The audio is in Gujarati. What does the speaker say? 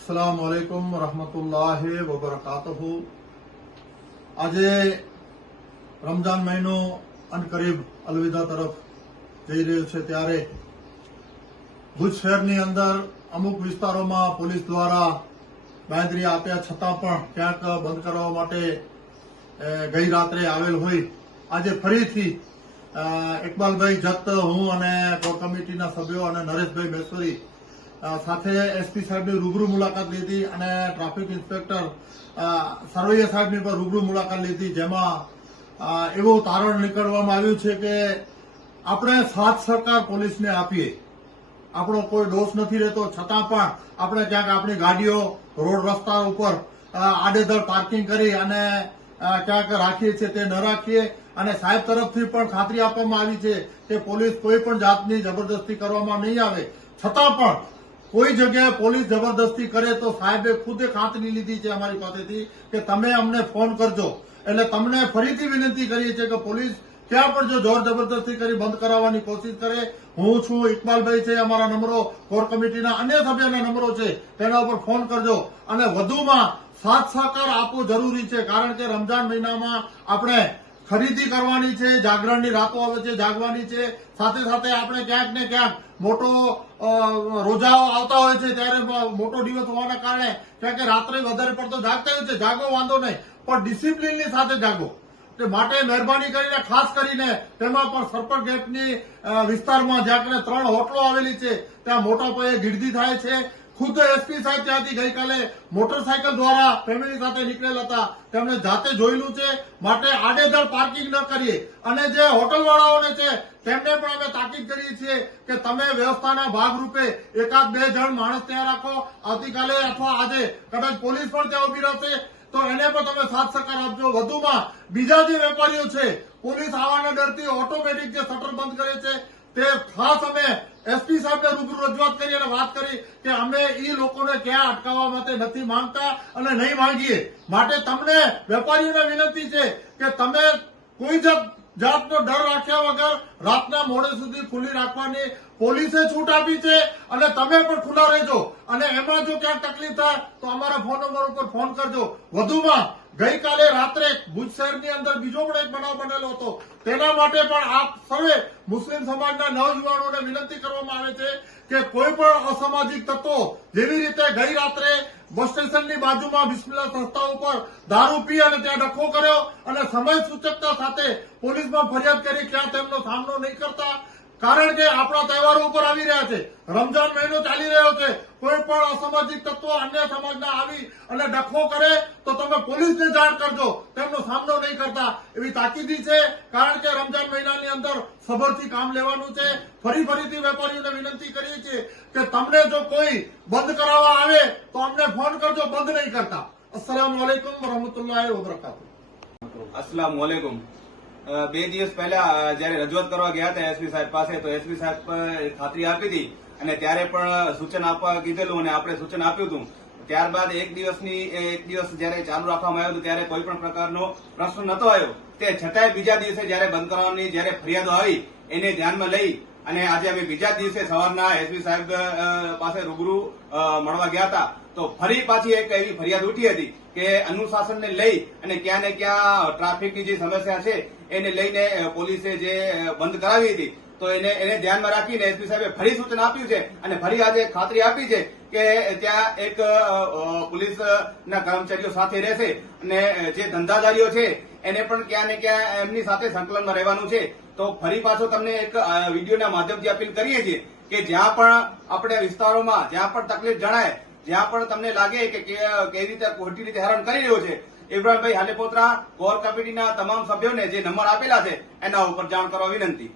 અસલામ વાલેકુમ રહમતુલ્લાહ વબરકાતુહુ આજે રમજાન મહિનો અનકરીબ અલવિદા તરફ જઈ રહ્યો છે ત્યારે ભુજ શહેરની અંદર અમુક વિસ્તારોમાં પોલીસ દ્વારા બાંયધરી આપ્યા છતાં પણ ક્યાંક બંધ કરવા માટે ગઈ રાત્રે આવેલ હોય. આજે ફરીથી ઇકબાલભાઈ જત હું અને કોર કમિટીના સભ્યો અને નરેશભાઈ અ, સાથે એસપી સાહેબની રૂબરૂ મુલાકાત લીધી અને ટ્રાફિક ઇન્સ્પેક્ટર સરવૈયા સાહેબની પણ રૂબરૂ મુલાકાત લીધી, જેમાં એવું તારણ નીકળવામાં આવ્યું છે કે આપણે સાથ સહકાર પોલીસને આપીએ. આપણો કોઈ દોષ નથી રહેતો. છતાં પણ આપણે ક્યાંક આપણી ગાડીઓ, રોડ રસ્તા ઉપર આડેધડ પાર્કિંગ કરી અને ક્યાંક રાખીએ છીએ તે ન રાખીએ. અને સાહેબ તરફથી પણ ખાતરી આપવામાં આવી છે કે પોલીસ કોઈ પણ જાતની જબરદસ્તી કરવામાં નહીં આવે. છતાં પણ કોઈ જગ્યાએ પોલીસ જબરદસ્તી કરે તો સાહેબે ખુદે ખાતરી લીધી છે અમારી પાસેથી કે તમે અમને ફોન કરજો. એટલે તમને ફરીથી વિનંતી કરીએ છીએ કે પોલીસ ક્યાં પણ જો જોર જબરદસ્તી કરી બંધ કરાવવાની કોશિશ કરે, હું છું, ઇકબાલભાઈ છે અમારા નંબરો, કોર કમિટીના અન્ય સભ્યના નંબરો છે, તેના ઉપર ફોન કરજો. અને વધુમાં સાથ સહકાર આપવો જરૂરી છે, કારણ કે રમજાન મહિનામાં આપણે ખરીદી કરવાની છે, જાગરણની રાતો આવે છે, જાગવાની છે. સાથે સાથે આપણે ક્યાંક ને ક્યાંક મોટો રોજાઓ આવતા હોય છે, ત્યારે મોટો દિવસ હોવાના કારણે ક્યાંક રાત્રે વધારે પડતો જાગતા હોય છે, જાગો, વાંધો નહીં. પણ ડિસિપ્લિનની સાથે જાગો. માટે મહેરબાની કરીને, ખાસ કરીને તેમાં પણ સરપંચ ગેટની વિસ્તારમાં જ્યાં ત્રણ હોટલો આવેલી છે, ત્યાં મોટા પાયે ગીર્દી થાય છે. ખુદ એસપી સાહેબ ત્યાંથી ગઈકાલે મોટરસાયકલ દ્વારા ફેમિલી સાથે નીકળેલા હતા. તેમણે જાતે જોયેલું છે. માટે આડેધડ પાર્કિંગ ન કરીએ. અને જે હોટલ વાળાઓને છે, તેમને પણ અમે તાકીદ કરીએ છીએ કે તમે વ્યવસ્થાના ભાગરૂપે એકાદ બે જણ માણસ ત્યાં રાખો. આવતીકાલે અથવા આજે કદાચ પોલીસ પણ ત્યાં ઊભી રહેશે. તો એને પણ તમે સાથ સહકાર આપજો. વધુમાં બીજા જે વેપારીઓ છે, પોલીસ આવવાના ડરથી ઓટોમેટિક જે શટર બંધ કરે છે તે ખાસ અમે એસપી સાહેબને રૂબરૂ રજૂઆત કરી અને વાત કરી કે અમે એ લોકોને ક્યાં અટકાવવા માટે નથી માંગતા અને નહીં માંગીએ. માટે તમને વેપારીઓને વિનંતી છે કે તમે કોઈ જાત જાતનો ડર રાખ્યા વગર રાતના મોડે સુધી ખુલ્લી રાખવાની પોલીસે છૂટ આપી છે અને તમે પણ ખુલ્લા રહેજો. અને એમાં જો ક્યાંક તકલીફ થાય તો અમારા ફોન નંબર ઉપર ફોન કરજો. વધુમાં ગઈકાલે રાત્રે ભુજ શહેરની અંદર બીજો પણ એક બનાવ બનેલો હતો. તેના માટે પણ આપ સૌએ મુસ્લિમ સમાજના નવયુવાનોને વિનંતી કરવામાં આવે છે કે કોઈ પણ અસામાજિક તત્વો જેવી રીતે ગઈ રાત્રે બસ સ્ટેશનની બાજુમાં બિસ્મિલ્લા સંસ્થા ઉપર દારૂ પી અને ત્યાં ડખો કર્યો અને સમય સૂચકતા સાથે પોલીસમાં ફરિયાદ કરી, ક્યાં તેમનો સામનો નહીં કરતા કારણ કે આપણા તહેવારો ઉપર આવી રહ્યા છે. રમજાન મહિનો ચાલી રહ્યો છે. કોઈ પણ અસામાજિક તત્વો અન્ય સમાજના આવી અને ડખો કરે તો તમે પોલીસને જાણ કરજો. તેમનો સામનો નહીં કરતા. એવી તાકીદી છે. કારણ કે રમજાન મહિનાની અંદર સભરથી કામ લેવાનું છે. ફરી ફરીથી વેપારીઓને વિનંતી કરીએ છીએ કે તમને જો કોઈ બંધ કરાવવા આવે તો અમને ફોન કરજો. બંધ નહીં કરતા. અસલામ વાલેકુમ વરહમતુલ્લાહ વબરકાતુ અસલામ વાલેકુમ બે દિવસ પહેલા જયારે રજૂઆત કરવા ગયા હતા એસપી સાહેબ પાસે, તો એસપી સાહેબ ખાતરી આપી હતી અને ત્યારે પણ સૂચન આપવા કીધેલું અને આપણે સૂચન આપ્યું હતું. ત્યારબાદ એક દિવસની એક દિવસ જયારે ચાલુ રાખવામાં આવ્યો હતો, ત્યારે કોઈ પણ પ્રકારનો પ્રશ્ન નતો આવ્યો. તે છતાંય બીજા દિવસે જયારે બંધ કરવાની જયારે ફરિયાદો આવી, એને ધ્યાનમાં લઈ અને આજે અમે બીજા દિવસે સવારના એસપી સાહેબ પાસે રૂબરૂ મળવા ગયા હતા. તો ફરી પાછી એક એવી ફરિયાદ ઉઠી હતી કે અનુશાસનને લઈ અને ક્યાં ને ક્યાં ટ્રાફિકની જે સમસ્યા છે, એને લઈને પોલીસે જે બંધ કરાવી હતી, તો એને એને ધ્યાનમાં રાખીને એસપી સાહેબે ફરી સૂચન આપ્યું છે અને ફરી આજે ખાતરી આપી છે કે ત્યાં એક પોલીસના કર્મચારીઓ સાથે રહેશે અને જે ધંધાદારીઓ છે, એને પણ ક્યાં ને ક્યાં એમની સાથે સંકલનમાં રહેવાનું છે. તો ફરી પાછો તમને એક વિડીયોના માધ્યમથી અપીલ કરીએ છીએ કે જ્યાં પણ આપણે વિસ્તારોમાં જ્યાં પણ તકલીફ જણાય જ્યાં પણ તમને લાગે કે કેવી રીતે ખોટી રીતે હેરાન કરી રહ્યો છે, ઇબ્રાહીમભાઈ હાલેપોત્રા કોર કમિટીના તમામ સભ્યોને જે નંબર આપેલા છે, એના ઉપર જાણ કરવા વિનંતી.